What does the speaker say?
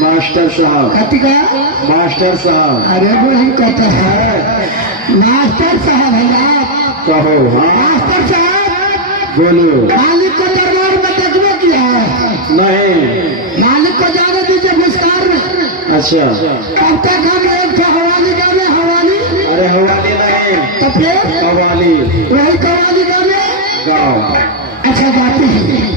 Master साहब कति का मास्टर साहब अरे वही कहता है मास्टर साहब है आप। कहो। हाँ मास्टर साहब बोलो। मालिक को दरबार में देखने किया है नहीं मालिक को जाने दीजिए पुरस्कार में। अच्छा कब तक हम एक तो हवाली गाने हवाली अरे हवाली नहीं तो फिर कवाली वही कवाली गाने गाओ। अच्छा गाते हैं